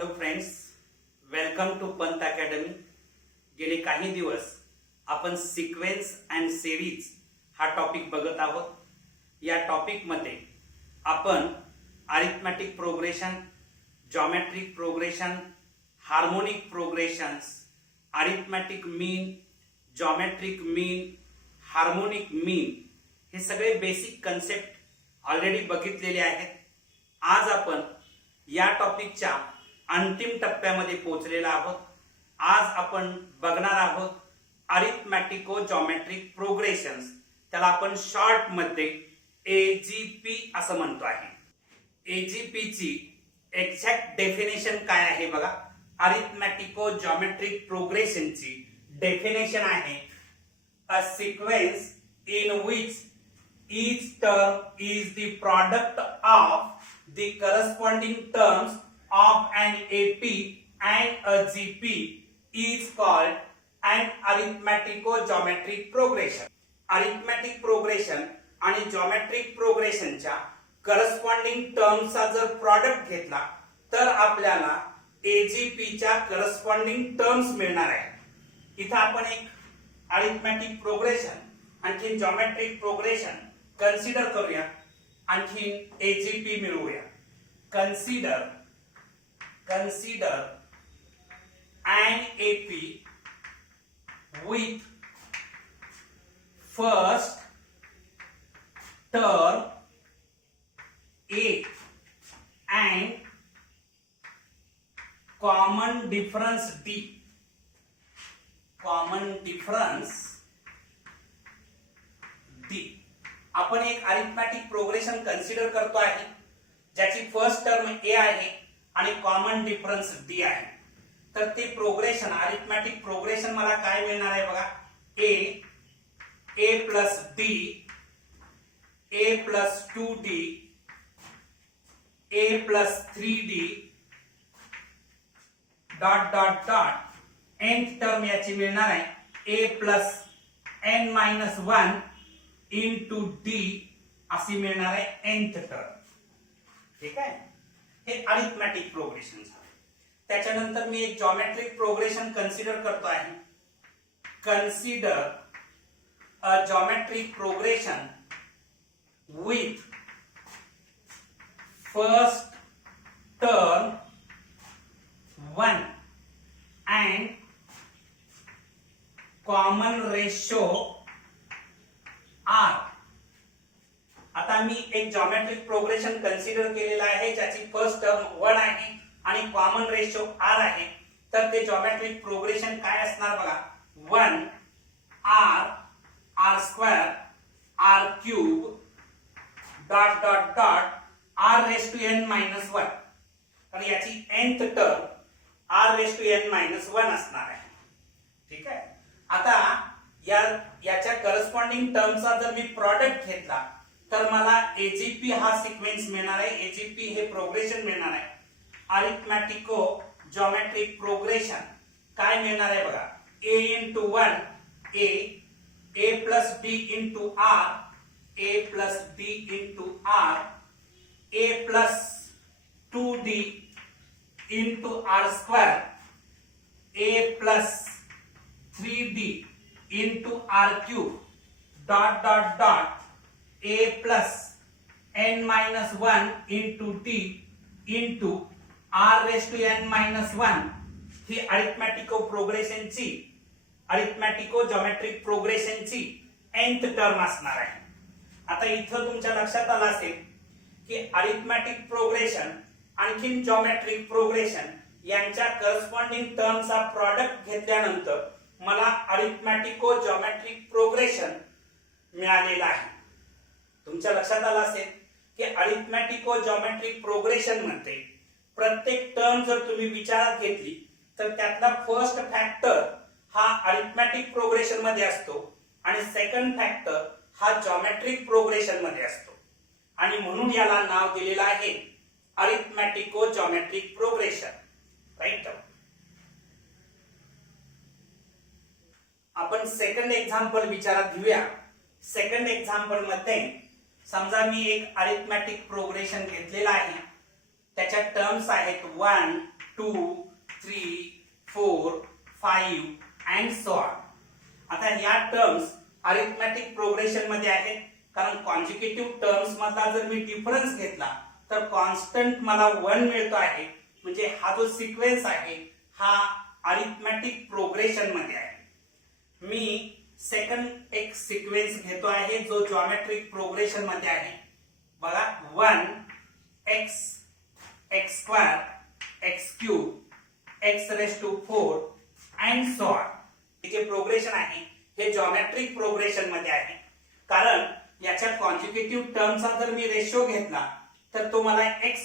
Hello friends, welcome to Pant academy. गेले काही दिवस आपण सिक्वेन्स अँड सिरीज हा टॉपिक बघत आहोत. या टॉपिकमध्ये आपण arithmetic progression, geometric progression, harmonic progressions, arithmetic mean, geometric mean, harmonic mean हे सगळे बेसिक कन्सेप्ट ऑलरेडी बघितलेले आहेत. आज आपण या टॉपिकच्या अंतिम टप्प्यामध्ये पोहोचलेला आहोत. आज आपण बघणार आहोत अरिथमॅटिको जॉमेट्रिक प्रोग्रेशन्स. त्याला आपण शॉर्ट मध्ये एजीपी असं म्हणतो आहे. एजीपी ची एक्झॅक्ट डेफिनेशन काय आहे बघा. अरिथमॅटिको जॉमेट्रिक प्रोग्रेशन ची डेफिनेशन आहे अ sequence in which each term is the product of the corresponding terms of an AP and a GP is called an arithmetico-geometric progression. Arithmetic progression आणि geometric progression च्या corresponding terms चा जर product घेतला तर आपल्याला AGP च्या corresponding terms मिळणार आहे. इथे आपण एक arithmetic progression आणखी जॉमेट्रिक प्रोग्रेशन कन्सिडर करूया, आणखी एजीपी मिळवूया. Consider an AP with first term A and common difference D. आपण एक अरिथमॅटिक प्रोग्रेशन कन्सिडर करतो आहे ज्याची फर्स्ट टर्म ए आहे आणि कॉमन डिफरन्स डी आहे. तर ते प्रोग्रेशन अरिथमॅटिक प्रोग्रेशन मला काय मिळणार आहे बघा. A plus d, a plus 2d, a plus 3d dot dot dot nth term याची मिळणार आहे a plus n minus 1 into d अशी मिळणार आहे nth टर्म. ठीक आहे, हे अरिथमॅटिक प्रोग्रेशन झाले. त्याच्यानंतर मी एक जॉमेट्रिक प्रोग्रेशन कन्सिडर करतो आहे. Consider a geometric progression with first term 1 and common ratio R. आता मी एक जॉमेट्रिक प्रोग्रेशन कन्सिडर केलेला आहे ज्याची फर्स्ट टर्म 1 आहे आणि कॉमन रेशो R आहे. तर ते जॉमेट्रिक प्रोग्रेशन काय असणार बघा. 1 R square R cube dot dot dot R raise to n minus 1. तर याची nth term R raise to n minus 1 असणार आहे. ठीक आहे, आता याच्या करस्पॉन्डिंग टर्मचा जर मी प्रॉडक्ट घेतला तर मला एजीपी हा सिक्वेन्स मिळणार आहे. एजीपी हे प्रोग्रेशन मिळणार आहे. अरिथमॅटिको जॉमेट्रिक प्रोग्रेशन काय मिळणार आहे बघा. A into 1 a plus d into r, a plus d into r, a plus 2d into r square, a plus 3d into r cube dot dot dot a plus n minus 1 into d into r raised to n minus 1 ही arithmetico progression ची, arithmetico geometric progression ची nth term असणार आहे. आता इथं तुमच्या लक्षात आलं असेल की अरिथमॅटिक प्रोग्रेशन आणखी जॉमेट्रिक प्रोग्रेशन यांच्या करस्पॉन्डिंग टर्मचा प्रॉडक्ट घेतल्यानंतर मला अरिथमॅटिको जॉमेट्रिक प्रोग्रेशन मिळालेला आहे. तुमच्या लक्षात आलं असेल की अरिथमॅटिको जॉमेट्रिक प्रोग्रेशन मध्ये प्रत्येक टर्म जर तुम्ही विचारात घेतली तर त्यातला फर्स्ट फॅक्टर हा अरिथमॅटिक प्रोग्रेशन मध्ये असतो आणि सेकंड फॅक्टर हा जॉमेट्रिक प्रोग्रेशन मध्ये असतो आणि म्हणून याला नाव दिलेलं आहे अरिथमॅटिको जॉमेट्रिक प्रोग्रेशन. राईट. आपण सेकंड एक्झाम्पल विचारात घेऊया. सेकंड एक्झाम्पल मध्ये समजा मी एक अरिथमॅटिक प्रोग्रेशन घेतलेला आहे. त्याच्या टर्म्स आहेत 1 2 3 4 5 अँड सो ऑन. आता या टर्म्स अरिथमॅटिक प्रोग्रेशन मध्ये आहेत, कारण कॉन्जिक्युटिव्ह टर्म्स मधला जर मी डिफरन्स घेतला तर कॉन्स्टंट मला 1 मिळतो आहे, म्हणजे हा जो सिक्वेन्स आहे हा अरिथमॅटिक प्रोग्रेशन मध्ये आहे. मी सेकंड एक सिक्वेन्स घेतो आहे जो जॉमेट्रिक प्रोग्रेशन मध्ये आहे. बघा 1 x square x cube x raise to 4 and so on. हे जे प्रोग्रेशन आहे हे जॉमेट्रिक प्रोग्रेशन मध्ये आहे, कारण याच्या कॉन्जिक्युटिव्ह टर्मचा जर मी रेशो घेतला तर तो मला x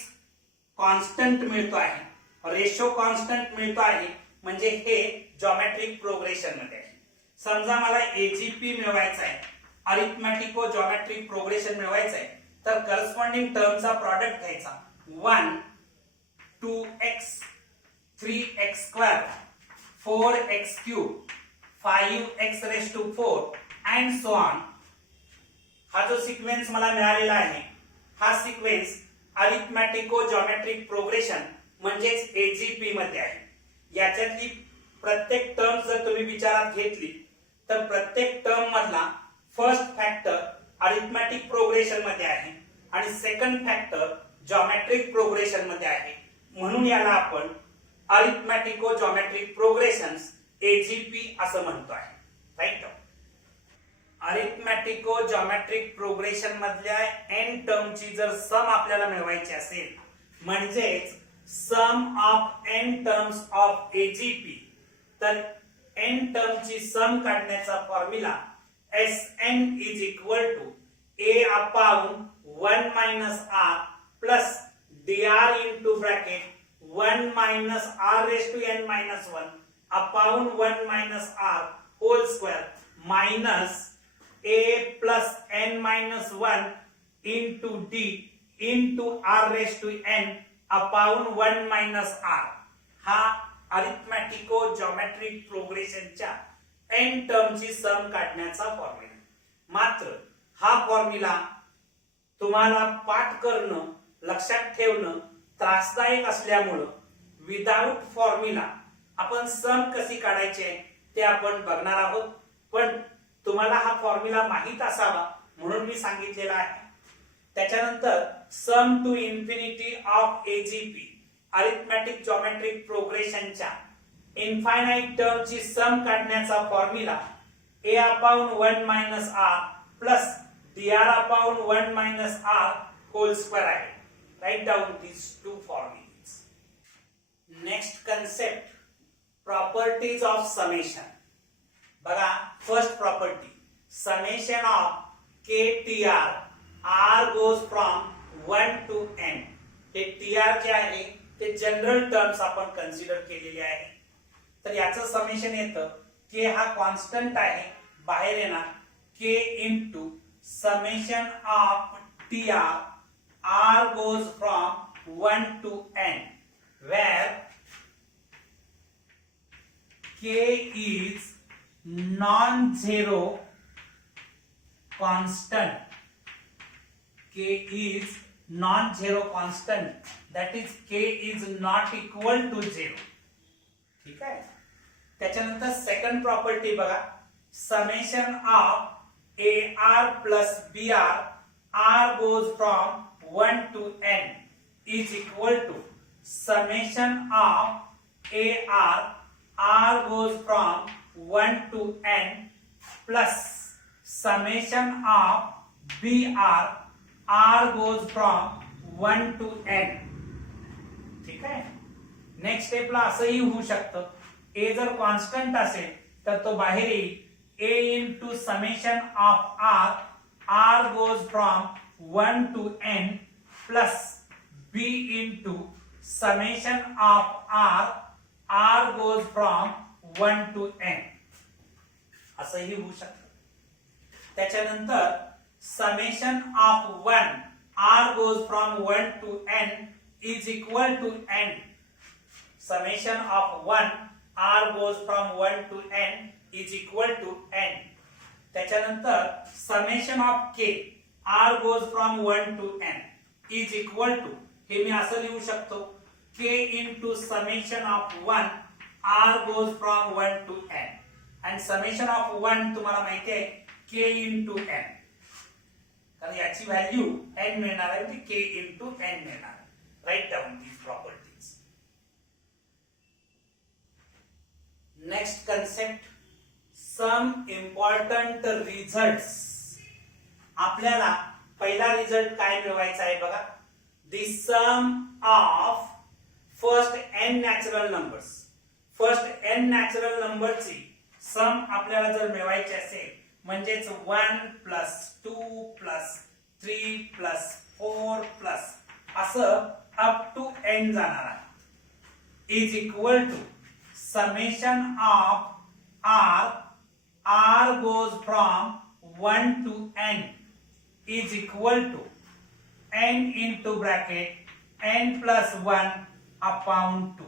कॉन्स्टंट मिळतो आहे, रेशो कॉन्स्टंट मिळतो आहे, म्हणजे हे जॉमेट्रिक प्रोग्रेशन मध्ये आहे. समजा मला एजीपी मिळवायचा आहे, अरिथमॅटिको जॉमेट्रिक प्रोग्रेशन मिळवायचं आहे, तर करस्पॉन्डिंग टर्मचा प्रॉडक्ट घ्यायचा. 1 2x 3x square 4x cube 5x raise to 4 and so on. हा जो सिक्वेन्स मला मिळालेला आहे हा सिक्वेन्स अरिथमॅटिको जॉमेट्रिक प्रोग्रेशन म्हणजेच एजीपी मध्ये आहे. याच्यातली प्रत्येक टर्म जर तुम्ही विचारात घेतली तर प्रत्येक टर्म मधला फर्स्ट फॅक्टर अरिथमॅटिक प्रोग्रेशन मध्ये आहे आणि सेकंड फॅक्टर जॉमेट्रिक प्रोग्रेशन मध्ये आहे, म्हणून याला आपण अरिथमॅटिको जॉमेट्रिक प्रोग्रेशन्स एजीपी असं म्हणतो आहे. राईट. अरिथमॅटिको जॉमेट्रिक प्रोग्रेशन मधल्या n टर्मची जर सम आपल्याला मिळवायची असेल, म्हणजेच sum of n terms of AGP, तर n टर्मची सम काढण्याचा formula Sn is equal to a upon 1 minus r plus dr into bracket 1 minus r raised to n minus 1 upon 1 minus r whole square minus a plus n minus 1 into d into r raised to n upon 1 minus r. हा अरिथमॅटिको geometric प्रोग्रेशनच्या n टर्मची sum काढण्याचा formula. मात्र हा formula तुम्हाला पाठ करणं, लक्षात ठेवणं त्रासदायक असल्यामुळं विदाउट फॉर्म्युला आपण सम कशी काढायची ते आपण बघणार आहोत. पण तुम्हाला हा फॉर्म्युला माहित असावा म्हणून मी सांगितलेला आहे. त्याच्यानंतर sum to infinity of AGP arithmetic geometric प्रोग्रेशनच्या इनफायनाइट टर्मची सम काढण्याचा formula a upon 1 minus r plus dr upon 1 minus r whole square आहे. Write down these two formulas. Next concept, properties of summation. बघा first property, summation of ktr r goes from 1 to n. हे tr जे आहे ते general terms आपण consider केलेले आहे. तर याचं समेशन येतं k हा कॉन्स्टंट आहे, बाहेर येणार k into summation of tr r goes from 1 to n where k is non-zero constant. K is non-zero constant, that is k is not equal to 0. ठीक आहे. त्याच्यानंतर सेकंड प्रॉपर्टी बघा, summation of AR plus BR R goes from 1 to n is equal to summation of AR R goes from 1 to n plus summation of BR R goes from 1 to n. ठीक आहे. Next स्टेपला असंही होऊ शकतं, a जर constant असेल तर तो बाहेर येईल a into summation of r r goes from 1 to n plus b into summation of r r goes from 1 to n. असंही होऊ शकतं. त्याच्यानंतर summation of 1 r goes from 1 to n is equal to n. Summation of 1 r goes from 1 to n is equal to n. त्याच्यानंतर summation of k r goes from 1 to n is equal to, हे मी असं लिहू शकतो k into summation of 1 r goes from 1 to n. and summation of 1 तुम्हाला माहिती आहे k into n. कारण याची व्हॅल्यू n मिळणार आहे ती k into n मिळणार. Write down these properties. Next concept, some important results. आपल्याला पहिला रिझल्ट काय मिळवायचा आहे बघा. The sum of first n natural numbers. First n natural नंबरची सम आपल्याला जर मिळवायची असेल म्हणजेच 1 प्लस 2 प्लस 3 प्लस 4 प्लस असं अप टू n जाणार आहे is equal to summation of r goes from 1 to n is equal to n into bracket n plus 1 upon 2.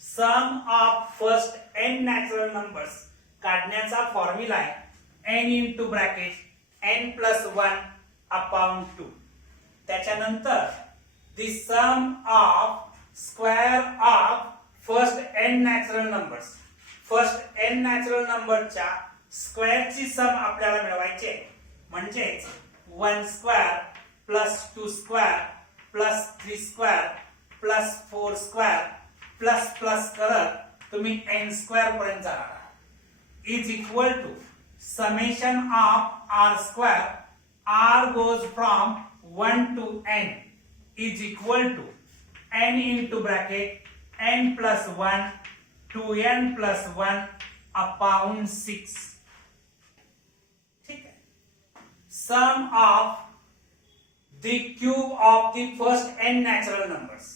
Sum of first n natural numbers काढण्याचा formula आहे n into bracket n plus 1 upon 2. त्याच्यानंतर the sum of square of first n natural numbers. First n natural नंबरच्या स्क्वेअरची sum आपल्याला मिळवायची आहे. म्हणजेच 1 square plus 2 square plus 3 square plus 4 square plus plus करत तुम्ही n स्क्वेअर पर्यंत जाणार आहात is equal to summation of r square r goes from 1 to n is equal to n into bracket n plus 1 to n plus 1 upon 6. ठीक है. Sum of the cube of the first n natural numbers.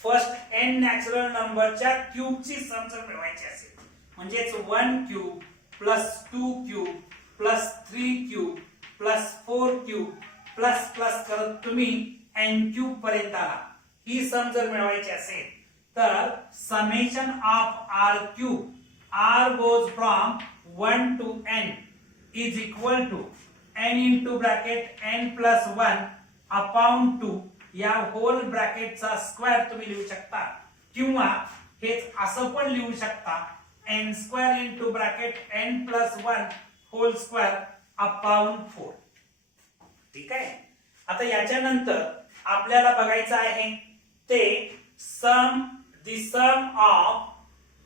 First n natural नंबरच्या क्यूबची सम जर मिळवायची असेल म्हणजेच 1 cube plus 2 cube plus 3 cube plus 4 cube plus plus करत तुम्ही n cube पर्यंत आला. ही सम जर मिळवायची असेल तर summation of r cube r goes from 1 to n is equal to n into bracket n plus 1 upon 2 या होल ब्रॅकेटचा स्क्वेअर तुम्ही लिहू शकता किंवा हेच असं पण लिहू शकता n square into bracket n plus 1 whole square upon 4. ठीक आहे. आता याच्यानंतर आपल्याला बघायचं आहे ते the sum of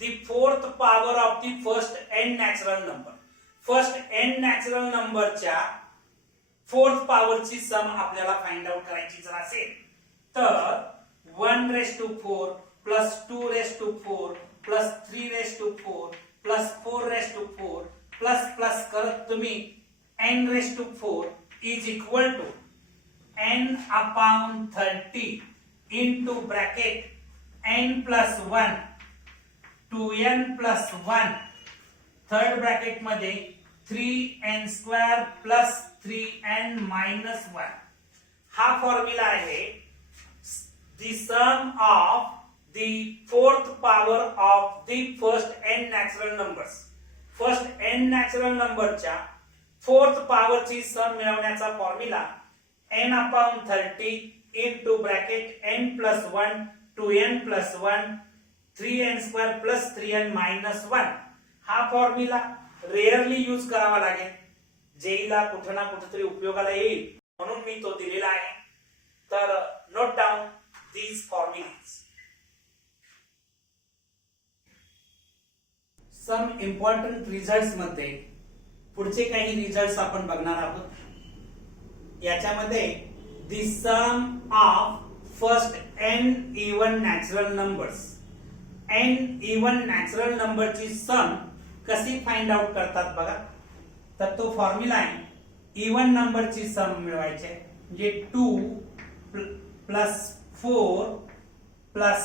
the fourth power of the first n natural number. First n natural numberच्या फोर्थ पॉवरची सम आपल्याला फाइंड आउट करायची जर असेल तर 1 raised to 4 plus 2 raised to 4 plus 3 raised to 4 plus 4 raised to 4 plus plus करत तुम्ही n raised to 4 is equal to n upon 30 into bracket n plus 1 to n plus 1 third bracket मध्ये 3n square plus 3n minus 1 हा formula आहे the sum of the fourth power of the first n natural numbers. First n natural numberच्या fourth पॉवरची sum मिळवण्याचा formula n upon 30 into bracket n plus 1 to n plus 1 3n square plus 3n minus 1 हा formula rarely use करावा लागेल. जेईला कुठे ना कुठेतरी उपयोगाला येईल म्हणून मी तो दिलेला आहे. तर note down these formulas. Some important results मध्ये पुढचे काही रिझल्ट्स आपण बघणार आहोत. याच्यामध्ये the sum of first n even natural numbers. n even natural number ची सम कशी फाइंड आउट करतात बघा. तर तो फॉर्म्युला आहे इवन नंबर ची सम मिळवायची आहे म्हणजे 2 प्लस 4 प्लस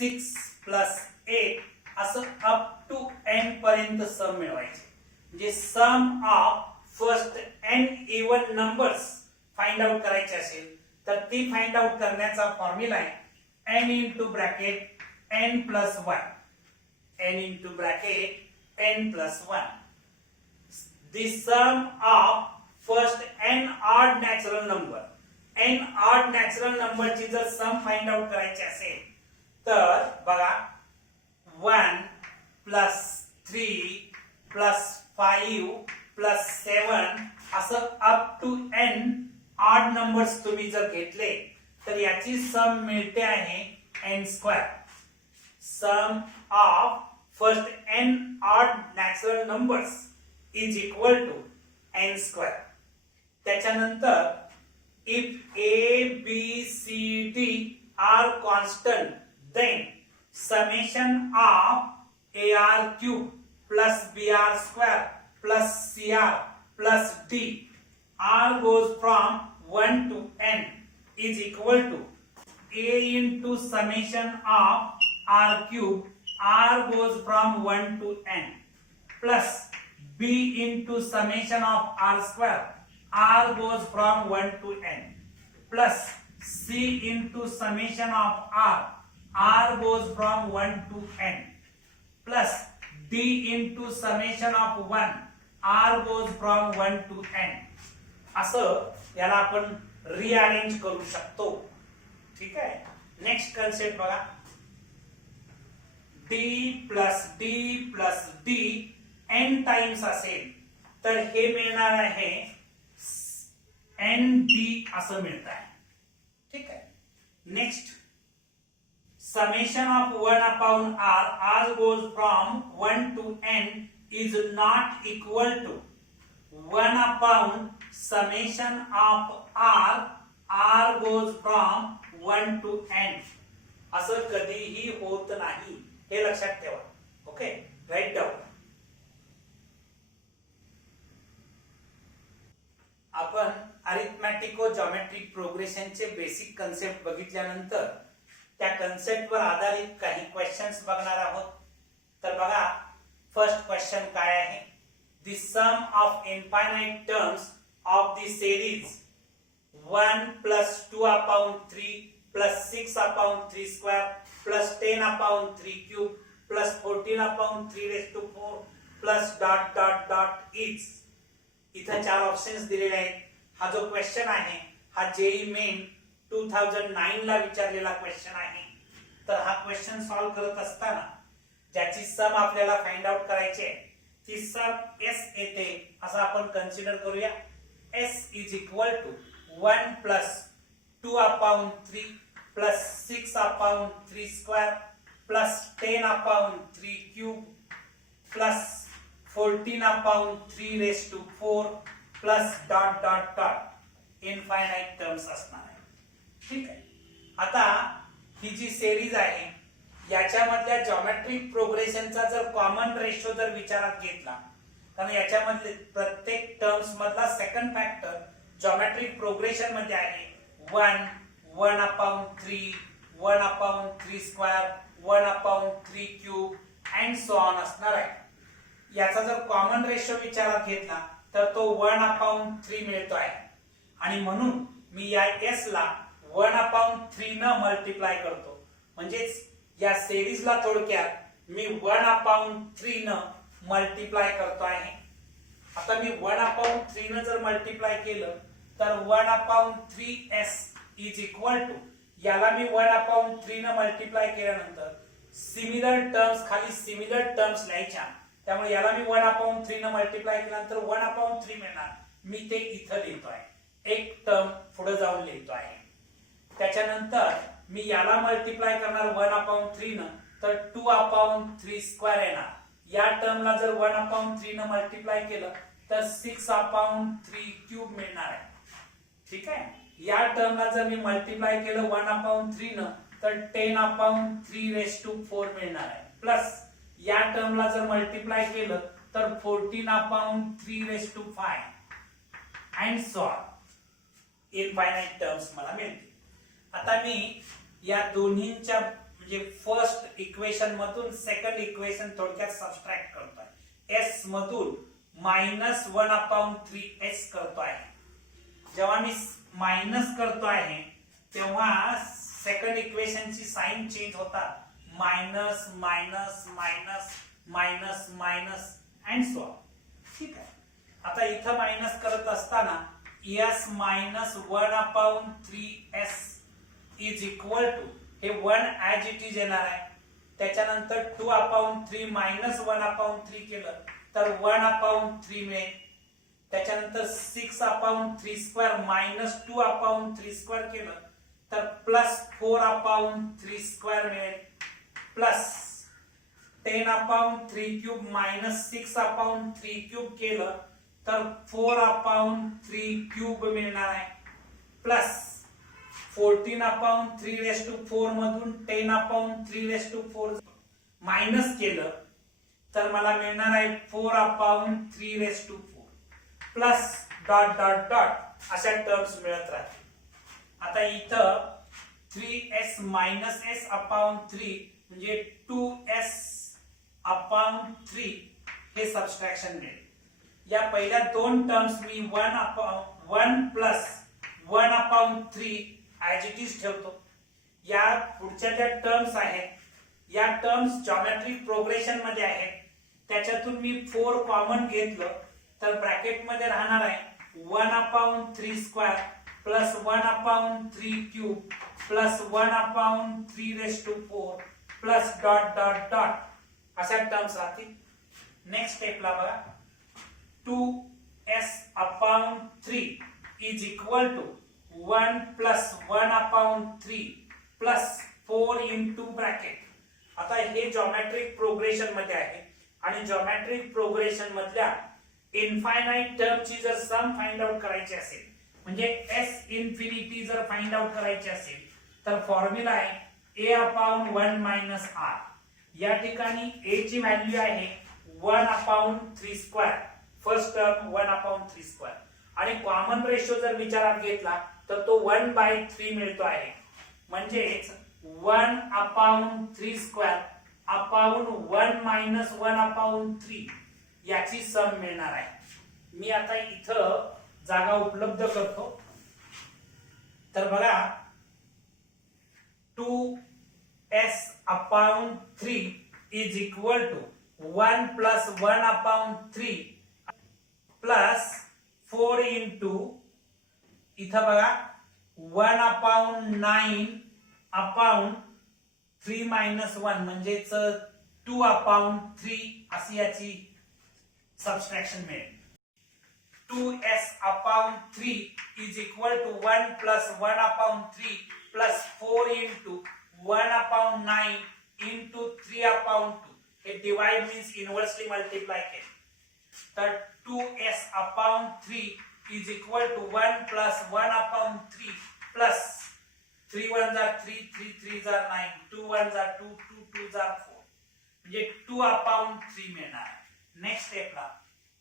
6 प्लस 8 असं अप टू n पर्यंत सम मिळवायची. म्हणजे sum of first n even numbers find out करायचे असेल तर ती फाइंड आउट करण्याचा फॉर्म्युला आहे n into bracket n plus 1 n into bracket n plus 1. The sum of first n odd natural number. n odd natural number ची जर sum find out करायची असेल तर बघा 1 प्लस 3 प्लस 5 प्लस 7 असं up to n odd numbers तुम्ही जर घेतले तर याची सम मिळते आहे n square. Sum of first n odd natural numbers is equal to n square. त्याच्यानंतर if a b c d are constant then summation of ar cube plus br square plus cr plus d r goes from 1 to n is equal to a into summation of r cube r goes from 1 to n plus b into summation of r square r goes from 1 to n plus c into summation of r goes from 1 to n plus d into summation of 1 r goes from 1 to n. असं याला आपण rearrange करू शकतो. ठीक आहे. Next concept बघा. d plus d plus d n times असेल तर हे मिळणार आहे एन डी असं मिळत आहे. ठीक आहे. Next summation of 1 upon r r goes from 1 to n is not equal to 1 upon summation of r r goes from 1 to n. असं कधीही होत नाही हे लक्षात ठेवा. Okay, right down. आपण अरिथमॅटिको जॉमेट्रिक प्रोग्रेशनचे बेसिक कन्सेप्ट बघितल्यानंतर त्या कन्सेप्टवर आधारित काही क्वेश्चन्स बघणार आहोत. तर बघा, फर्स्ट क्वेश्चन काय आहे. The sum of infinite terms of the series 1 plus 2 upon 3 plus 6 upon 3 square plus 10 upon 3 cube plus 14 upon 3 raise to 4 plus dot dot dot is. इथे 4 ऑप्शन्स दिलेले आहेत. हा जो क्वेश्चन आहे हा जेई मेन 2009 ला विचारलेला क्वेश्चन आहे. तर हा क्वेश्चन सॉल्व्ह करत असताना ज्याची सम आपल्याला फाइंड आउट करायची आहे ती सम s येते असं आपण कन्सिडर करूया. s is equal to 1 plus 2 upon 3 plus 6 upon 3 square plus 10 upon 3 cube plus 14 upon 3 raise to 4 plus dot dot dot infinite terms असणार आहे. ठीक आहे. आता ही जी सिरीज आहे याच्यामधल्या जॉमेट्रिक प्रोग्रेशनचा जर कॉमन रेशो जर विचारात घेतला कारण याच्यामधले प्रत्येक टर्म्स मधला सेकंड फॅक्टर जॉमेट्रिक प्रोग्रेशन मध्ये आहे 1 1 upon 3 1 upon 3 square 1 upon 3 cube and so on असणार आहे. याचा जर कॉमन रेशो विचारात घेतला तर तो 1 अपॉन 3 मिळतो आहे आणि म्हणून मी या s ला 1 अपॉन 3 न मल्टिप्लाय करतो. म्हणजेच या सिरीजला थोडक्यात मी 1 अपॉन 3 न मल्टिप्लाय करतो आहे. आता मी 1 अपॉन 3 न जर मल्टिप्लाय केलं तर 1 upon 3s is equal to याला मी 1 अपॉन 3 न मल्टिप्लाय केल्यानंतर सिमिलर टर्म्स खाली सिमिलर टर्म्स लिहायच्या. त्यामुळे याला मी 1 अपॉन 3 न मल्टिप्लाय केल्यानंतर 1 अपॉन 3 मिळणार. मी ते इथं लिहितो आहे. एक टर्म पुढे जाऊन लिहितो आहे. त्याच्यानंतर मी याला मल्टिप्लाय करणार 1 अपॉन 3 न तर 2 अपॉन 3 स्क्वेअर येणार. या टर्मला जर 1 अपॉन 3 न मल्टिप्लाय केलं तर 6 अपॉन 3 क्यूब मिळणार आहे. ठीक आहे. या टर्मला जर मी मल्टिप्लाय केलं 1 अपॉन 3 न तर 10 अपॉन 3 रेज टू 4 मिळणार आहे. प्लस या टर्मला जर मल्टिप्लाय केलं तर 14 upon 3 raise to 5 and so on. Infinite terms मला मिळतील. आता मी या दोन्हींच्या म्हणजे फर्स्ट इक्वेशन मधून सेकंड इक्वेशन थोडक्यात सबट्रॅक्ट करतोय. s मधून -1 अपॉन 3s करतो आहे. जेव्हा मी मायनस करतो आहे तेव्हा सेकंड इक्वेशनची साइन चेंज होतात. Minus minus minus minus minus and so on. ठीक आहे. आता इथं मायनस करत असताना s -1 upon 3s is equal to हे 1 ऍज इट इज येणार आहे. त्याच्यानंतर 2/3 मायनस 1/3 केलं तर 1/3 मिळेल. त्याच्यानंतर 6/3² मायनस 2/3² केलं तर प्लस 4/3² मिळेल. प्लस 10/3³ मायनस 6/3³ केलं तर 4/3³ मिळणार आहे. प्लस 14/3⁴ मधून 10/3⁴ मायनस केलं तर मला मिळणार आहे 4/3⁴ प्लस डॉट डॉट डॉट अशा टर्म्स मिळत राहतील. आता इथं 3s मायनस s/3 म्हणजे 2s/3 हे सबस्ट्रॅक्शन मिळेल. या पहिल्या दोन terms me 1 plus 1/3 as it is ठेवतो. या पुढच्या ज्या टर्म्स आहेत या टर्म्स जॉमेट्रिक प्रोग्रेशन मध्ये आहेत. त्याच्यातून मी 4 कॉमन घेतलं तर ब्रॅकेट मध्ये राहणार आहे 1/3² plus 1/3³ plus 1/3⁴ plus dot dot dot अशा टर्म्स राहतील. नेक्स्ट स्टेपला बघा 2s/3 is equal to 1 plus 1/3 plus 4 into bracket. आता हे जॉमेट्रिक प्रोग्रेशन मध्ये आहे आणि जॉमेट्रिक प्रोग्रेशन मधल्या इनफायनाइट टर्मची जर सम फाइंड आउट करायची असेल म्हणजे एस इन्फिनिटी जर फाइंड आउट करायची असेल तर फॉर्म्युला आहे a/1 - r. या ठिकाणी a ची व्हॅल्यू आहे 1/3². फर्स्ट टर्म 1/3² आणि कॉमन रेशो जर विचारात घेतला तर तो 1/3 मिळतो आहे. म्हणजेच 1/3² अपॉन 1 मायनस 1/3 याची सम मिळणार आहे. मी आता इथं जागा उपलब्ध करतो. तर बघा 2s/3 is equal to 1 plus 1/3 plus 4 into इथं बघा 1/9/3 मायनस 1 म्हणजेच 2/3 अशी याची सबस्ट्रॅक्शन मिळेल. 2s/3 is equal to 1 plus 1/3 plus 4 into 1/9 into 3/2. हे डिवाइड मीन्स इनवर्सली मल्टिप्लाय केले तर 2s/3 is equal to 1 plus 1/3 plus 3 1s are 3 3 3s are 9 2 1s are 2 2 2s are 4 म्हणजे 2/3 मिळणार. नेक्स्ट स्टेपला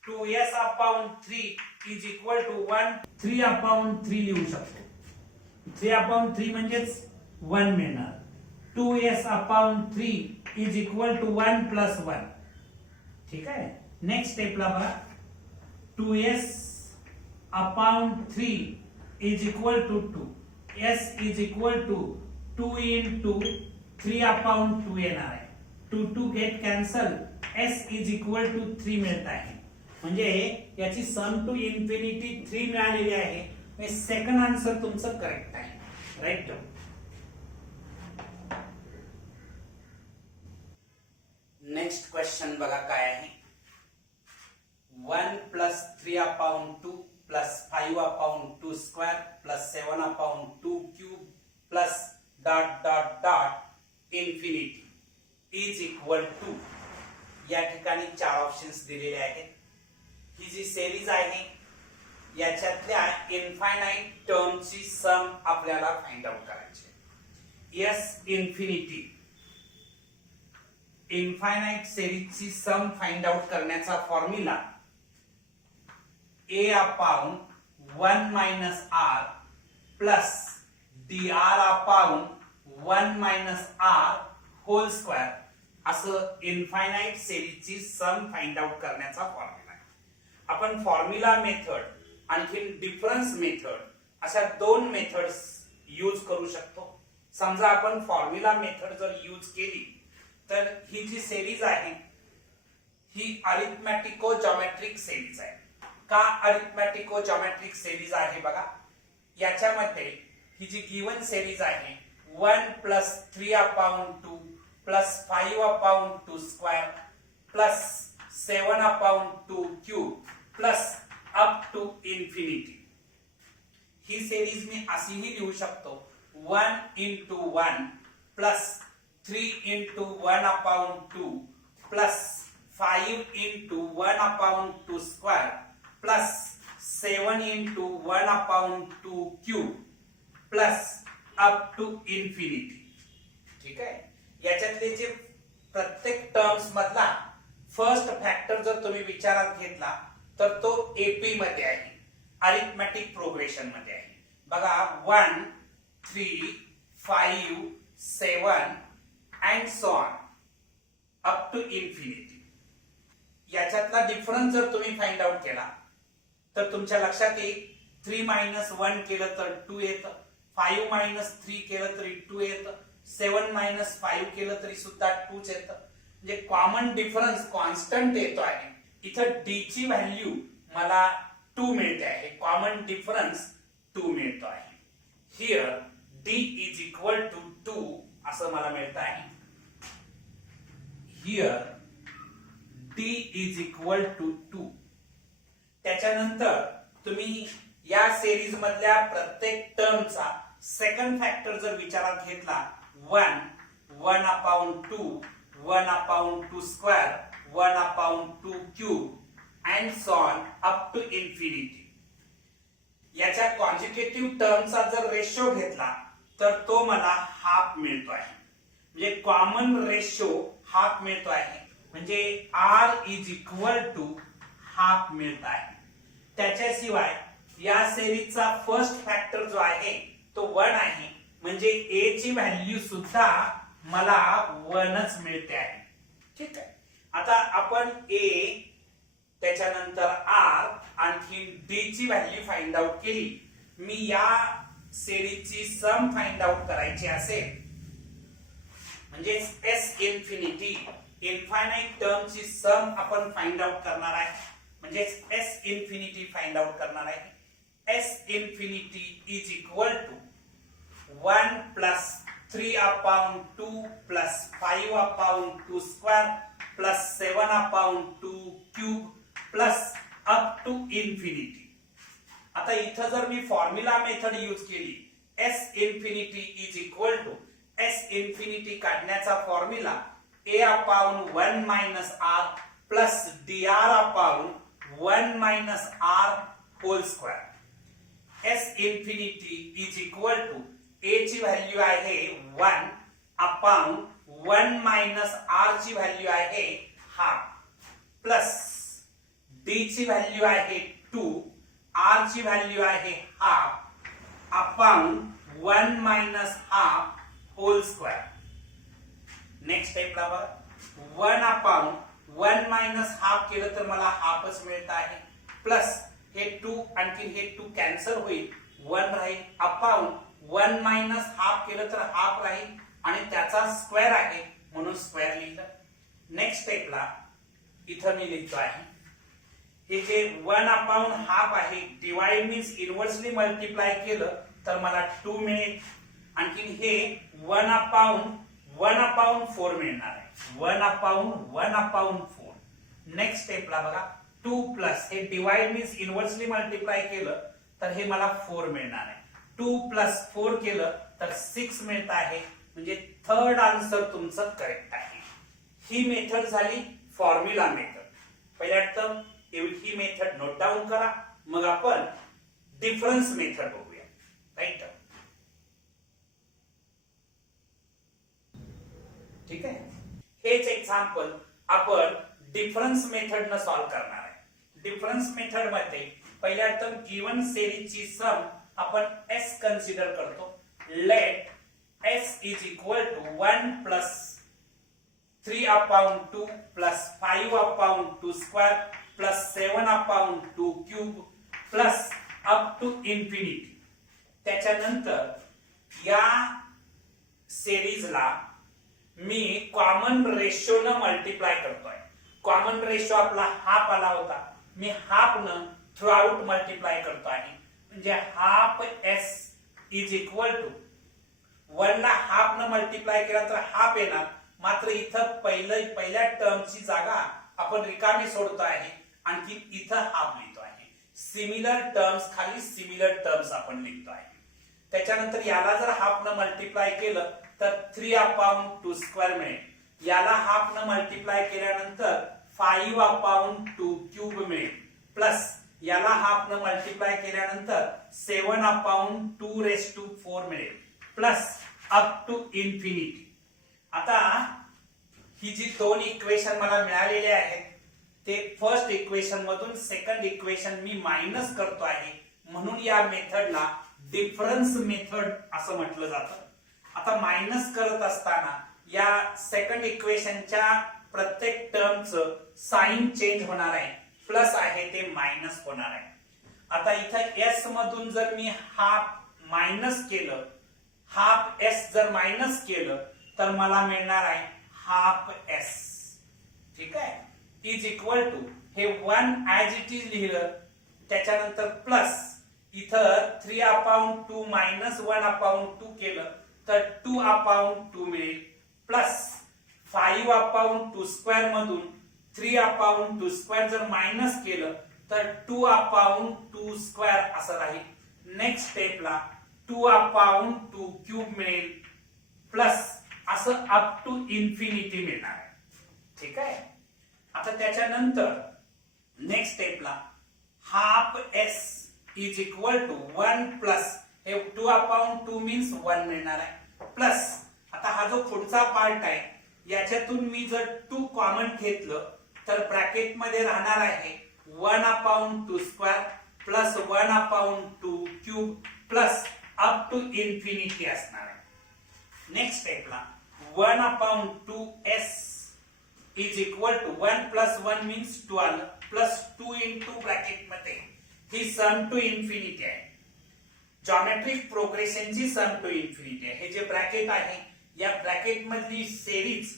2s/3 is equal to 1 3/3 लिहू शकतो. 3/3 म्हणजेच 1 मिळणार. 2s/3 is equal to 1 plus 1. ठीक आहे. नेक्स्ट स्टेपला बघा 2s/3 is equal to 2. s is equal to 2 into 3/2 येणार आहे. 2 2 get cancel. s is equal to 3 मिळत आहे. म्हणजे याची सम टू इन्फिनिटी 3 मिळालेली आहे. म्हणजे सेकंड आन्सर तुमचं करेक्ट आहे. राईट. नेक्स्ट क्वेश्चन बघा काय आहे. 1 plus 3/2 plus 5/2² plus 7/2³ plus dot dot dot infinity is equal to. या ठिकाणी 4 ऑप्शन्स दिलेले आहेत. ही जी सिरीज आहे याच्यातल्या इनफायनाइट टर्मची सम आपल्याला फाइंड आउट करायची आहे. एस इन्फिनिटी इनफायनाइट सिरीजची सम फाइंड आउट करण्याचा formula a/1 minus r plus dr/1 minus r whole square असं इनफायनाइट सिरीजची सम फाइंड आउट करण्याचा फॉर्म्युला आहे. आपण फॉर्म्युला मेथड आणखी डिफरन्स मेथड अशा 2 मेथड्स यूज करू शकतो. समजा आपण फॉर्म्युला मेथड जर यूज केली तर ही जी सिरीज आहे ही अरिथमेटिको जॉमेट्रिक सिरीज आहे. का अरिथमेटिको जॉमेट्रिक सिरीज आहे बघा. याच्यामध्ये ही जी गिवन सिरीज आहे 1 plus 3 upon 2 plus 5 upon 2 square plus 7 upon 2 cube plus up to infinity. ही सेरीज मी अशीही लिहू शकतो 1 into 1 plus 3 into 1 upon 2 plus 5 into 1 upon 2 square plus 7 into 1 upon 2 cube plus up to infinity. ठीक आहे. याच्यातले जे प्रत्येक टर्म्स मधला फर्स्ट फॅक्टर जर तुम्ही विचारात घेतला तर तो एपी मध्ये आहे, अरिथमेटिक प्रोग्रेशन मध्ये आहे. बघा 1 3 5 7 and so on up to infinity. याच्यातला डिफरन्स जर तुम्ही फाइंड आउट केला तर तुमच्या लक्षात येईल 3 मायनस 1 केलं तर 2 येतं, 5 मायनस 3 केलं तरी 2 येतं, 7 मायनस 5 केलं तरी सुद्धा 2 येतं. म्हणजे कॉमन डिफरन्स कॉन्स्टंट येतो आहे. इथं डी ची व्हॅल्यू मला 2 मिळते आहे, कॉमन डिफरन्स 2 मिळतो आहे. Here D is equal to 2 असं मला मिळतं आहे. Here D is equal to 2. त्याच्यानंतर तुम्ही या सिरीज मधल्या प्रत्येक टर्मचा सेकंड फॅक्टर जर विचारात घेतला 1 1 upon 2 1 upon 2 square 1 upon 2 cube and so on up to infinity. याच्या कॉन्जुगेटिव्ह टर्मचा जर रेशो घेतला तर तो मला हाफ मिळतो आहे. म्हणजे कॉमन रेशो हाफ मिळतो आहे, म्हणजे r is equal to half मिळत आहे. त्याच्याशिवाय या सिरीजचा फर्स्ट फॅक्टर जो आहे तो 1 आहे, म्हणजे a ची व्हॅल्यू सुद्धा मला 1च मिळते आहे. ठीक आहे. आता आपण a त्याच्यानंतर r आणखी d ची व्हॅल्यू फाइंड आउट केली. मी या सिरीजची सम फाइंड आउट करायची असेल म्हणजे s इन्फिनिटी इनफायनाइट टर्मची सम आपण फाइंड आउट करणार आहे, म्हणजे s इन्फिनिटी फाइंड आउट करणार आहे. s infinity is equal to 1 plus 3 upon 2 plus 5 upon 2 square plus 7 upon 2 cube plus up to infinity. आता इथं जर मी फॉर्म्युला मेथड यूज केली s infinity is equal to s infinity काढण्याचा formula a upon 1 minus r plus dr upon 1 minus r whole square. s infinity is equal to a ची value आहे 1 upon 1 minus r ची value आहे half plus d ची value आहे 2, r ची value आहे half upon 1 minus half whole square. Next स्टेपला बघा 1 अपॉन 1 मायनस हाफ केलं तर मला हाफच मिळत आहे, प्लस हे 2 आणखी हे 2 कॅन्सल होईल, 1 राहील, अपॉन 1 मायनस हाफ केलं तर हाफ राहील आणि त्याचा स्क्वेअर आहे म्हणून स्क्वेअर लिहिलं. नेक्स्ट स्टेपला इथं मी लिहितो आहे हे जे 1 अपॉन हाफ आहे डिवाइड मीन्स इनव्हर्सली मल्टिप्लाय केलं तर मला 2 मिळेल. आणखी हे 1 अपॉन 4 मिळणार आहे, 1 अपॉन 4. नेक्स्ट स्टेपला बघा 2 प्लस हे डिवाइड मीन्स इनव्हर्सली मल्टिप्लाय केलं तर हे मला 4 मिळणार आहे. 2 प्लस 4 केलं तर 6 मिळत आहे, म्हणजे थर्ड आन्सर तुमचं करेक्ट आहे. ही मेथड झाली फॉर्म्युला मेथड. पहिल्या टर्म ही मेथड नोट डाऊन करा, मग आपण डिफरन्स मेथड बघूया. राईट. ठीक आहे. हेच एक्झाम्पल आपण डिफरन्स मेथड न सॉल्व्ह करणार आहे. डिफरन्स मेथड मध्ये पहिल्या टर्म गिवन सिरीजची सम आपण s कन्सिडर करतो. Let s is equal to 1 plus 3 upon 2 plus 5 upon 2 square plus 7 upon 2 cube plus up to infinity. त्याच्यानंतर या सिरीजला मी कॉमन रेशो न मल्टिप्लाय करतोय. कॉमन रेशो आपला हाफ आला होता, मी हाफ न थ्रू आउट मल्टिप्लाय करतो आहे, म्हणजे half s is equal to 1 ला हाफ न मल्टिप्लाय केला तर हाफ येणार, मात्र इथं पहिल्या टर्मची जागा आपण रिकामी सोडतो आहे, आणखी इथं हाफ लिहितो आहे. सिमिलर टर्म्स खाली सिमिलर टर्म्स आपण लिहितो आहे. त्याच्यानंतर याला जर हाफ न मल्टिप्लाय केलं तर 3/2 स्क्वेअर मिळेल. याला हाफ न मल्टिप्लाय केल्यानंतर 5/2 क्यूब मिळेल, प्लस याला हाफ न मल्टिप्लाय केल्यानंतर 7/2 मिळेल, प्लस अप टू इन्फिनिटी. आता ही जी दोन इक्वेशन मला मिळालेले आहेत ते फर्स्ट इक्वेशन मधून सेकंड इक्वेशन मी मायनस करतो आहे, म्हणून या मेथडला डिफरन्स मेथड असं म्हटलं जातं. आता मायनस करत असताना या सेकंड इक्वेशनच्या प्रत्येक टर्मचं साइन चेंज होणार आहे, प्लस आहे ते मायनस होणार आहे. आता इथं एस मधून जर मी हाफ मायनस केलं, हाफ एस जर मायनस केलं तर मला मिळणार आहे हाफ एस. ठीक आहे, इज इक्वल टू हे 1 ऍज इट इज लिहिलं, त्याच्यानंतर प्लस इथं 3/2 मायनस 1/2 केलं तर 2/2 मिळेल, प्लस 5/2 स्क्वेअर मधून 3/2 स्क्वेअर जर मायनस केलं तर 2/2 स्क्वेअर असं राहील. नेक्स्ट स्टेपला 2/2 क्यूब मिळेल, प्लस असं अप टू इन्फिनिटी मिळणार आहे. ठीक आहे, आता त्याच्यानंतर नेक्स्ट स्टेपला half S is equal to 1 plus हे 2/2 मीन्स 1 मिळणार आहे, प्लस आता हा जो पुढचा पार्ट आहे याच्यातून मी जर 2 कॉमन घेतलं तर ब्रॅकेट मध्ये राहणार आहे 1/2 square plus 1/2 cube plus up to infinity असणार आहे. नेक्स्ट स्टेपला 1/2 s is equal to 1 plus 1 means 12 plus 2 into bracket मध्ये ही सम टू इन्फिनिटी आहे. जॉमेट्रिक प्रोग्रेशनची सम टू इन्फिनिटी आहे. हे जे ब्रॅकेट आहे या ब्रॅकेट मधली सेरीज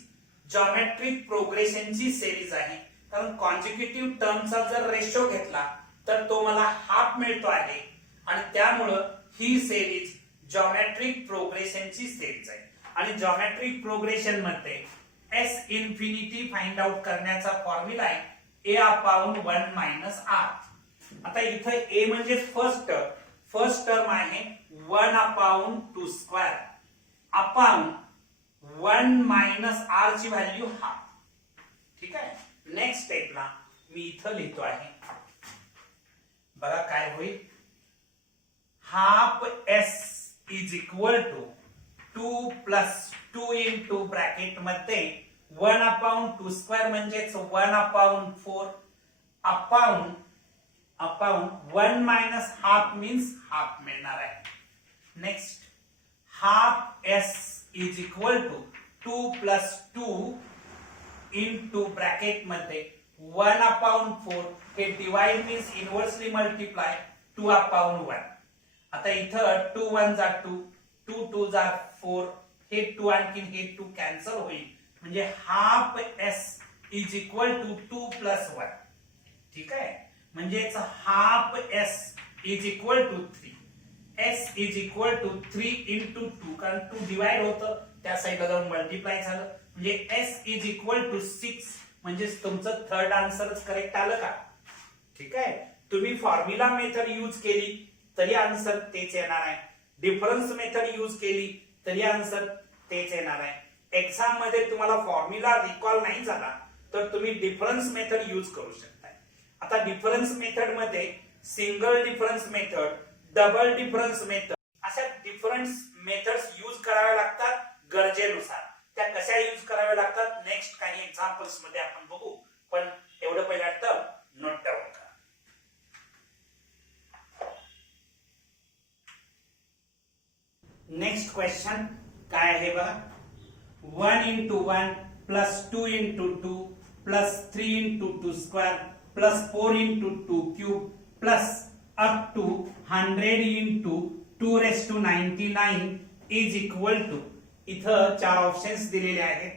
जॉमेट्रिक प्रोग्रेशनची सेरीज आहे, कारण कॉन्जिक्युटिव्ह टर्मचा जर रेशो घेतला तर तो मला हाफ मिळतो आहे, आणि त्यामुळं ही सेरीज जॉमेट्रिक प्रोग्रेशनची सेरीज आहे. आणि जॉमेट्रिक प्रोग्रेशन मध्ये एस इन्फिनिटी फाइंड आउट करण्याचा फॉर्म्युला आहे a/1 मायनस r. आता इथं a म्हणजे फर्स्ट टर्म आहे 1/2 स्क्वेअर अपॉन 1 मायनस r ची व्हॅल्यू हाफ. ठीक आहे, नेक्स्ट स्टेपला मी इथं लिहितो आहे, बघा काय होईल. Half S is equal to 2 plus 2 into bracket मध्ये 1/2 स्क्वेअर म्हणजेच 1/4 upon 1 minus half means half मिळणार आहे. Next half S is equal to 2 plus 2 into bracket मध्ये 1/4 हे डिवाइड मीन्स इनवर्सली मल्टिप्लाय 2/1. आता इथं 2 1 जा 2, 2 2 जा 4, हे 2 आणखी हे 2 कॅन्सल होईल, म्हणजे half S is equal to 2 plus 1. ठीक आहे, म्हणजेच half S is equal to 3. S is equal to 3 into 2, कारण 2 डिवाइड होतं त्या साईडला जाऊन मल्टिप्लाय झालं, म्हणजे एस इज इक्वल टू 6. म्हणजे तुमचं थर्ड आन्सरच करेक्ट आलं का? ठीक आहे, तुम्ही फॉर्म्युला मेथड यूज केली तरी आन्सर तेच येणार आहे, डिफरन्स मेथड यूज केली तरी आन्सर तेच येणार आहे. एक्झाम मध्ये तुम्हाला फॉर्म्युला रिकॉल नाही झाला तर तुम्ही डिफरन्स मेथड यूज करू शकता. आता डिफरन्स मेथड मध्ये single difference method, double difference method अशा डिफरन्स मेथड्स यूज कराव्या लागतात गरजेनुसार. त्या कशा यूज कराव्या लागतात नेक्स्ट काही एक्झाम्पल्स मध्ये आपण बघू, पण एवढं पहिला टर्म नोट डाऊन करा. नेक्स्ट क्वेश्चन काय आहे बघा. 1 into 1 plus 2 into 2 plus 3 into 2 square plus 4 into 2 cube plus up to 100 into 2 raised to 99 is equal to. इथं 4 ऑप्शन्स दिलेले आहेत.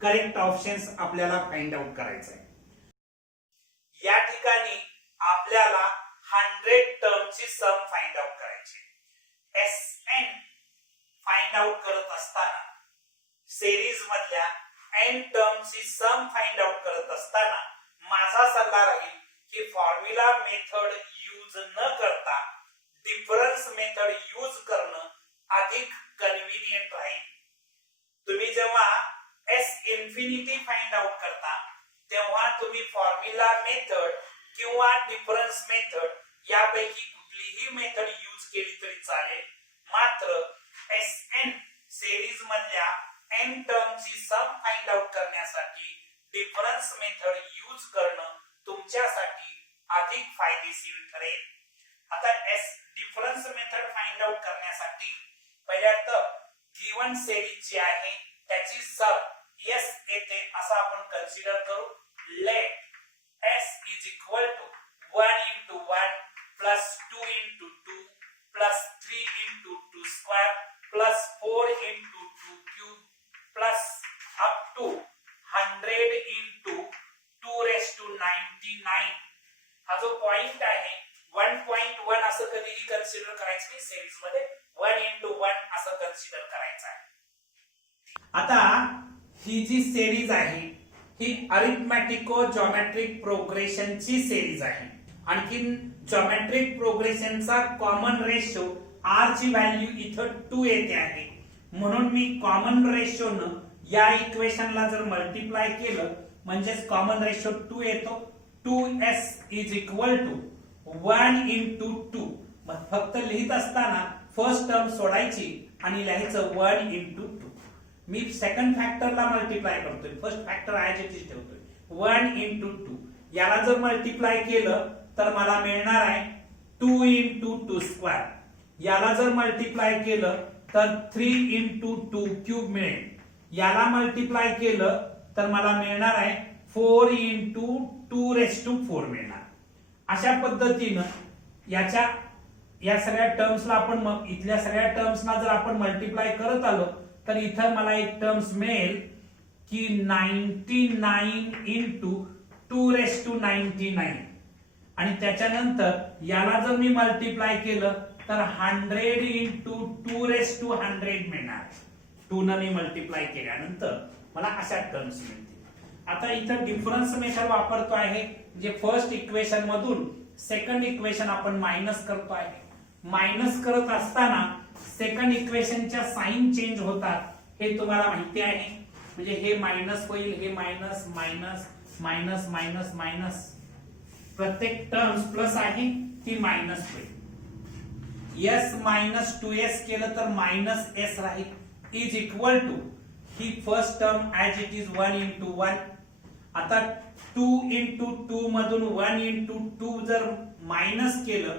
करेक्ट ऑप्शन्स आपल्याला फाइंड आउट करायचं आहे. या ठिकाणी आपल्याला 100 टर्मची सम फाइंड आउट करायची. एस एन फाइंड आउट करत असताना, सिरीज मधल्या n टर्मची सम फाइंड आउट करत असताना माझा सल्ला राहील की फॉर्म्युला मेथड यूज न करता डिफरन्स मेथड यूज करणं अधिक कन्व्हिनियंट राहील. तुम्ही जेव्हा s इन्फिनिटी फाइंड आउट करता तेव्हा तुम्ही फॉर्म्युला मेथड किंवा डिफरन्स मेथड यापैकी कुठलीही मेथड यूज केली तरी चालेल. मात्र Sn सिरीज मधल्या n टर्मची सम फाइंड आउट करण्यासाठी डिफरन्स मेथड यूज करणं तुमच्यासाठी अधिक फायदेशीर ठरेल. आता डिफरन्स मेथड फाइंड आउट करण्यासाठी पहिल्यांदा गिवन सिरीज जी आहे त्याची सम s येते असं आपण कन्सिडर करू. Let s is equal to 1 into 1 plus 2 into 2 plus 3 into 2 square plus 4 into 2 cube plus up to 100 into 2 raised to 99. हा जो पॉइंट आहे 1.1 असं कधीही कन्सिडर करायचं नाही. सिरीज मध्ये 1 into 1 असं कन्सिडर करायचं आहे. आता ही जी सिरीज आहे ही अरिथमेटिको जॉमेट्रिक प्रोग्रेशनची सिरीज आहे. आणखीन जॉमेट्रिक प्रोग्रेशनचा कॉमन रेशो r ची व्हॅल्यू इथं 2 येते आहे. म्हणून मी कॉमन रेशो न या इक्वेशनला जर मल्टिप्लाय केलं म्हणजेच कॉमन रेशो 2 येतो. 2s is equal to 1 into 2. मग फक्त लिहित असताना फर्स्ट टर्म सोडायची आणि लिहायचं 1 into 2. मी सेकंड फॅक्टरला मल्टिप्लाय करतोय, first factor as it is ठेवतोय. 1 into 2 याला जर मल्टिप्लाय केलं तर मला मिळणार आहे 2 into 2 स्क्वेअर. याला जर मल्टिप्लाय केलं तर 3 into 2 क्यूब मिळेल. याला मल्टिप्लाय केलं तर मला मिळणार आहे 4 into 2 raised to 4 मिळणार. अशा पद्धतीनं या सगळ्या टर्म्सला आपण मग इथल्या सगळ्या टर्म्सना जर आपण मल्टिप्लाय करत आलो तर इथं मला एक टर्म्स मिळेल की 99 into 2 raised to 99 आणि त्याच्यानंतर याला जर मी मल्टिप्लाय केलं तर 100 into 2 raised to 100 मिळणार. 2 न मी मल्टिप्लाय केल्यानंतर मला अशा टर्म्स मिळतील. आता इथं डिफरन्स मेथड वापरतो आहे जे फर्स्ट इक्वेशन मधून सेकंड इक्वेशन आपण मायनस करतो आहे. मायनस करत असताना सेकंड इक्वेशनच्या साइन चेंज होतात हे तुम्हाला माहिती आहे. म्हणजे हे मायनस होईल, हे minus minus minus minus minus, प्रत्येक टर्म्स प्लस आहे ती मायनस होईल. s मायनस 2s केलं तर मायनस s राहील इज इक्वल टू ही first term as it is 1 into 1. आता 2 into 2 मधून 1 into 2 जर मायनस केलं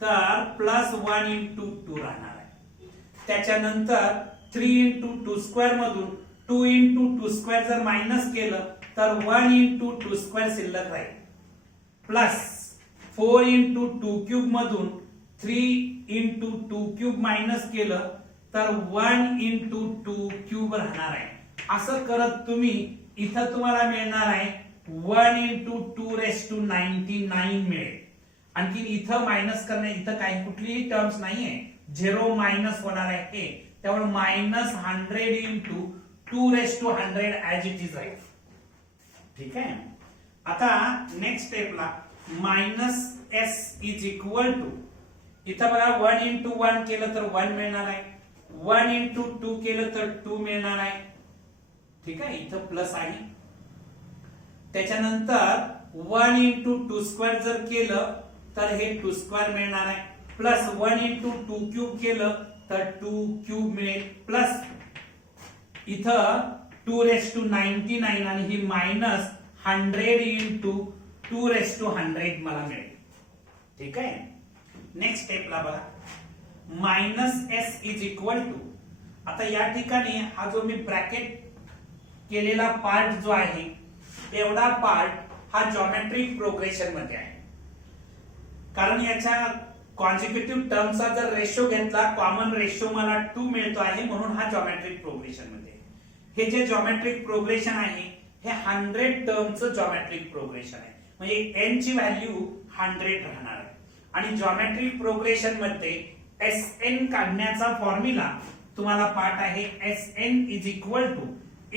तर प्लस 1 into 2 राहणार आहे. त्याच्यानंतर 3 into 2 स्क्वेअर मधून 2 into 2 स्क्वेअर जर मायनस केलं तर 1 into 2 स्क्वेअर शिल्लक राहील. प्लस 4 into 2 क्यूब मधून 3 into 2 क्यूब मायनस केलं तर 1 into 2 क्यूब राहणार आहे. असं करत तुम्ही इथं तुम्हाला मिळणार आहे 1 into 2 raised to 99 मिळेल. आणखी इथं मायनस करणे इथं काही कुठलीही टर्म्स नाहीये, 0 मायनस होणार आहे त्यामुळे minus 100 into 2 raised to 100 as it is राहील. ठीक आहे. आता नेक्स्ट स्टेपला minus s is equal to इथं बघा 1 into 1 केलं तर 1 मिळणार आहे, 1 into 2 केलं तर 2 मिळणार आहे. ठीक आहे. इथं प्लस आहे. त्याच्यानंतर 1 into 2 स्क्वेअर जर केलं तर हे 2 स्क्वेअर मिळणार आहे. प्लस 1 into 2 क्यूब केलं तर 2 क्यूब मिळेल. प्लस इथं 2 raised to 99 आणि ही मायनस 100 into 2 raised to 100 मला मिळेल. ठीक आहे. नेक्स्ट स्टेपला बघा minus s is equal to आता या ठिकाणी हा जो मी ब्रॅकेट केलेला पार्ट जो आहे एवढा पार्ट हा जॉमेट्रिक प्रोग्रेशन मध्ये आहे. कारण याच्या कॉन्जिक्युटिव्ह टर्मचा जर रेशो घेतला कॉमन रेशो मला 2 मिळतो आहे म्हणून हा जॉमेट्रिक प्रोग्रेशन मध्ये. हे जे जॉमेट्रिक प्रोग्रेशन आहे हे 100 टर्मचं जॉमेट्रिक प्रोग्रेशन आहे. म्हणजे n ची व्हॅल्यू 100 राहणार आहे. आणि जॉमेट्रिक प्रोग्रेशन मध्ये Sn काढण्याचा फॉर्म्युला तुम्हाला पाठ आहे Sn is equal to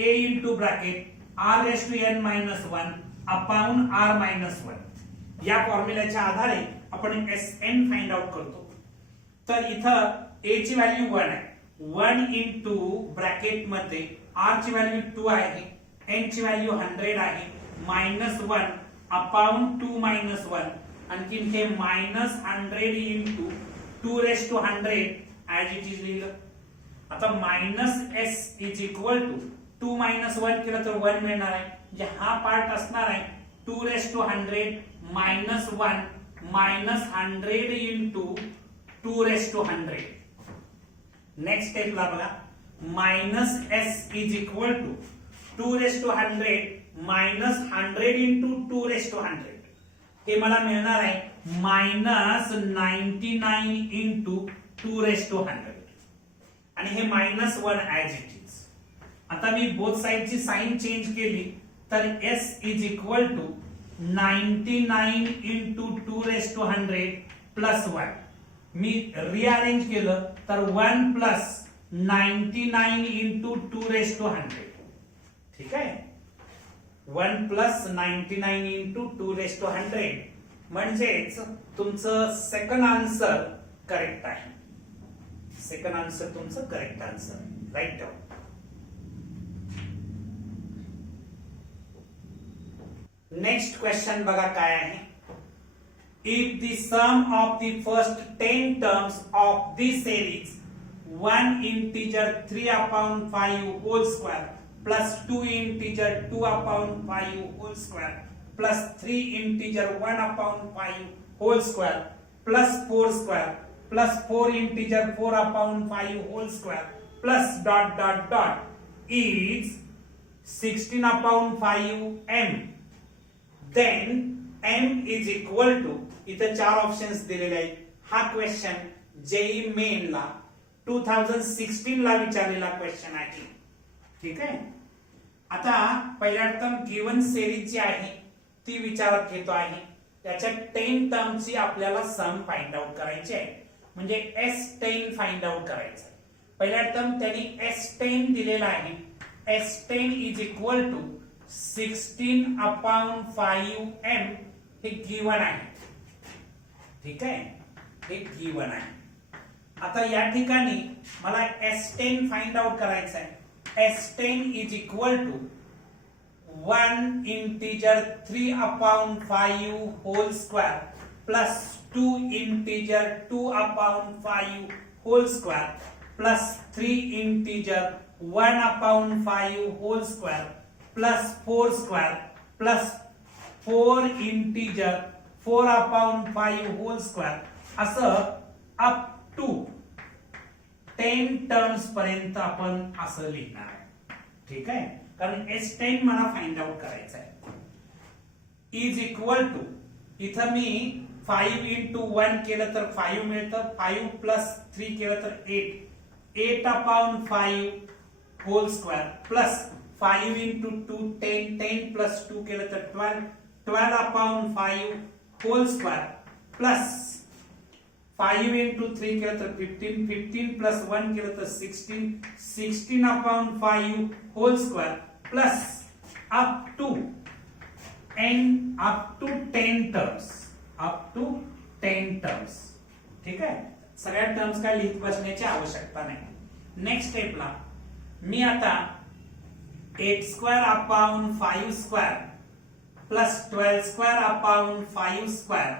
a into bracket r raise to n minus 1 upon r minus 1 या फॉर्म्युल्याच्या आधारे आपण Sn फाइंड आउट करतो. तर इथं a ची व्हॅल्यू 1 आहे. 1 इंटू ब्रॅकेट मध्ये r ची व्हॅल्यू 2 आहे, n ची व्हॅल्यू 100 आहे, मायनस 1 अपॉन 2 मायनस 1 आणखीन हे minus 100 into 2 raise to 100 as it is लिहिलं. आता minus s is equal to 2 minus 1 केलं तर 1 मिळणार आहे, म्हणजे हा पार्ट असणार आहे 2 raise to 100 minus 1 minus 100 into 2 raise to 100. Next स्टेपला बघा, minus s is equal to 2 raise to 100 minus 100 into 2 raise to 100. हे मला मिळणार आहे मायनस 99 इंटू 2 रेस टू 100 आणि हे मायनस 1 ऍज इट इज. आता मी बोथ साइडची साइन चेंज केली तर s is equal to 99 into 2 raise to 100 plus 1. मी रिअरेंज केलं तर 1 प्लस 99 इंटू 2 रेस टू 100. ठीक आहे, 1 प्लस 99 इंटू 2 रेस टू 100 म्हणजेच तुमचं सेकंड आन्सर करेक्ट आहे. सेकंड आन्सर तुमचं correct answer right down. Next question बघा काय आहे. If the sum of the first 10 terms of this series 1 integer 3 upon 5 whole square plus 2 integer 2 upon 5 whole square plus 3 integer 1 upon 5 whole square plus 4 square plus 4 integer 4 upon 5 whole square plus dot dot dot is 16 upon 5 m. Then m is equal to, इथे 4 options दिलेले आहेत. हा question JEE main ला 2016 ला विचारलेला question आहे. ठीक आहे, आता पहिल्या टर्म गिवन सिरीज जी आहे ती विचारात घेतो आहे. त्याच्या 10 टर्मची आपल्याला सम फाइंड आउट करायची आहे, म्हणजे S10 फाइंड आउट करायचं. पहिल्या टर्म त्यांनी S10 दिलेला आहे. S10 is equal to 16 upon 5m हे गिवन आहे. ठीक आहे, हे गिवन आहे. आता या ठिकाणी मला S10 फाइंड आउट करायचं आहे. S10 is equal to 1 integer 3 upon 5 whole square plus 2 integer 2 upon 5 whole square plus 3 integer 1 upon 5 whole square plus 4 square plus 4 integer 4 upon 5 whole square असं अप टू 10 टर्म्स पर्यंत आपण असं लिहिणार आहे. ठीक आहे, कारण S10 मला फाइंड आउट करायचं आहे. इज इक्वल टू, इथं मी 5 इंटू 1 केलं तर 5 मिळतं, 5 प्लस 3 केलं तर 8 upon 5 whole square plus 5 into 2 10, 10 plus 2 केलं तर 12 upon 5 whole square plus 5 into 3 केलं तर 15 प्लस 1 केलं तर 16 upon 5 whole square plus up to 10 terms, up to 10 terms. ठीक आहे, सगळ्या टर्म्स काय लिहित बसण्याची आवश्यकता नाही. नेक्स्ट स्टेपला मी आता 8 square upon 5 square plus 12 square upon 5 square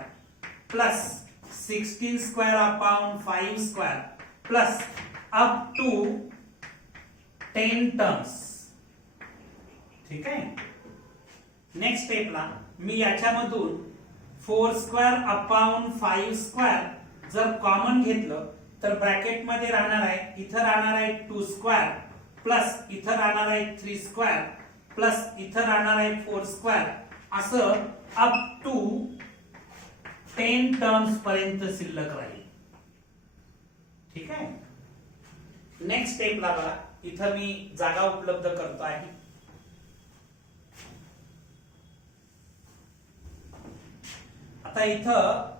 plus 16 square upon 5 square plus up to 10 terms. ठीक आहे, नेक्स्ट स्टेपला मी याच्यामधून 4 स्क्वेअर अपॉन 5 स्क्वेअर जर कॉमन घेतलं तर ब्रॅकेट मध्ये राहणार आहे, इथं राहणार आहे 2 स्क्वेअर प्लस इथं राहणार आहे 3 स्क्वेअर प्लस इथं राहणार आहे 4 स्क्वेअर असं अप टू 10 टर्म्स पर्यंत शिल्लक राहील. ठीक आहे, नेक्स्ट स्टेपला बघा, इथं मी जागा उपलब्ध करतो आहे. आता इथं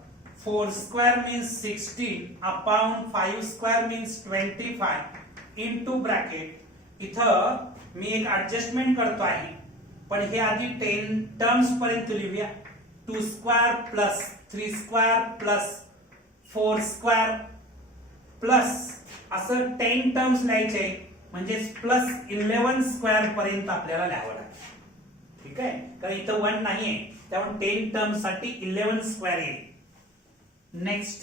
4 square means 16 upon 5 square means 25 into bracket इथं मी एक ऍडजस्टमेंट करतो आहे, पण हे आधी 10 टर्म्स पर्यंत लिहूया. 2 square plus 3 square plus 4 square plus असं 10 टर्म्स लिहायचे, म्हणजे प्लस 11 स्क्वेअर पर्यंत आपल्याला लिहावं लागेल. ठीक आहे, कारण इथं 1 नाहीये, त्यामुळे 10 टर्म्स साठी 11 स्क्वेअर येईल. नेक्स्ट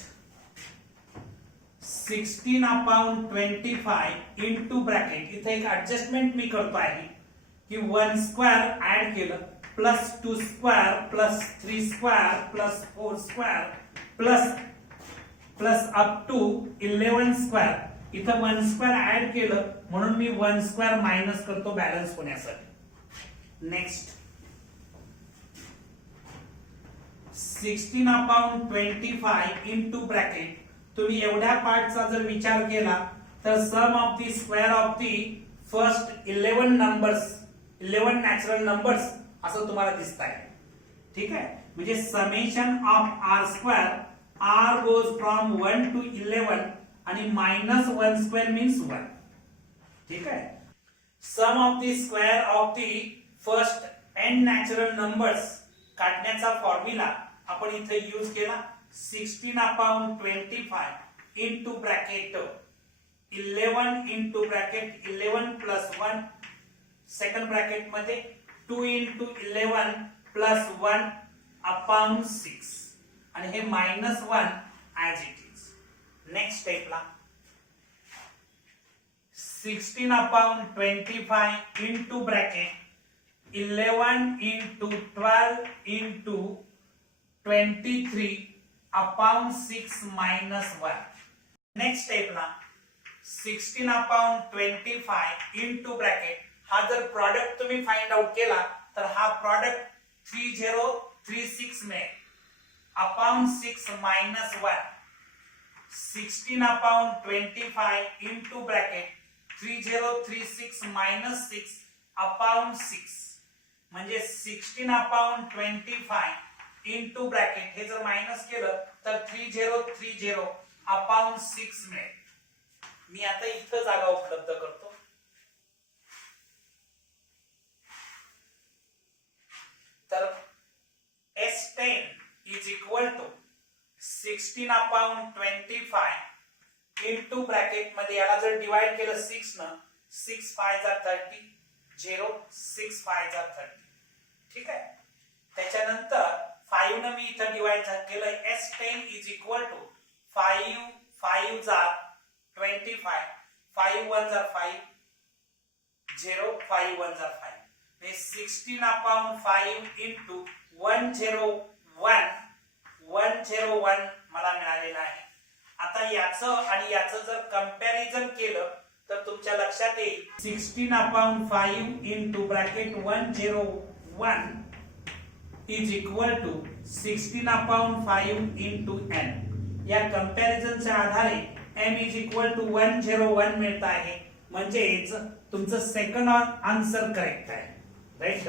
16/25 इनटू ब्रॅकेट इथे एक ऍडजस्टमेंट मी करतो आहे की 1 स्क्वेअर ऍड केलं plus 2 square plus 3 square plus 4 square plus up to 11 square. इथं 1 स्क्वेअर ऍड केलं म्हणून मी 1 स्क्वेअर मायनस करतो बॅलन्स होण्यासाठी. नेक्स्ट 16/25 इनटू ब्रॅकेट तुम्ही एवढ्या पार्टचा जर विचार केला तर sum of the square of the first 11 numbers 11 natural numbers असं तुम्हाला दिसत आहे. ठीक आहे, म्हणजे summation of r square r goes from 1 to 11 आणि मायनस 1 स्क्वेअर मीन्स 1. ठीक आहे, sum of the square of the first n natural numbers काढण्याचा फॉर्म्युला आपण इथे यूज केला. 16/25 into bracket 11 into bracket 11 plus 1 second bracket मध्ये 2 इनटू 11 प्लस 1 अपॉन 6 आणि हे minus 1 as it is. Next स्टेपला 16/25 into bracket 11 into 12 into 23 upon 6 minus 1. Next स्टेपला 16/25 into bracket हा जर प्रॉडक्ट तुम्ही फाइंड आउट केला तर हा प्रॉडक्ट 3036 मिळेल upon 6 minus 1. 16/25 into bracket 3036 minus 6 upon 6 म्हणजे 16/25 इनटू ब्रॅकेट हे जर मायनस केलं तर 3030 अपॉन 6 मिळेल. मी आता इथं जागा उपलब्ध करतो. तर S10 is equal to 16/25 into bracket मध्ये याला जर डिवाइड केलं 6 न 6 5 30 0 6 5 30. ठीक आहे, त्याच्यानंतर 5 न मी इथं डिवाइड केलं. S10 इज इक्वल टू 5 5 जार 25 5 1 जार 5 0 5 1 जार 5 हे 16/5 इनटू 101 मला मिळालेलं आहे. आता याचं आणि याचं जर कंपॅरिझन केलं तर तुमच्या लक्षात येईल 16/5 into bracket 101 is equal to 16/5 into n. या कंपॅरिझनच्या आधारे m इज इक्वल टू 101 मिळत आहे, म्हणजेच तुमचं सेकंड आन्सर करेक्ट आहे. राईट.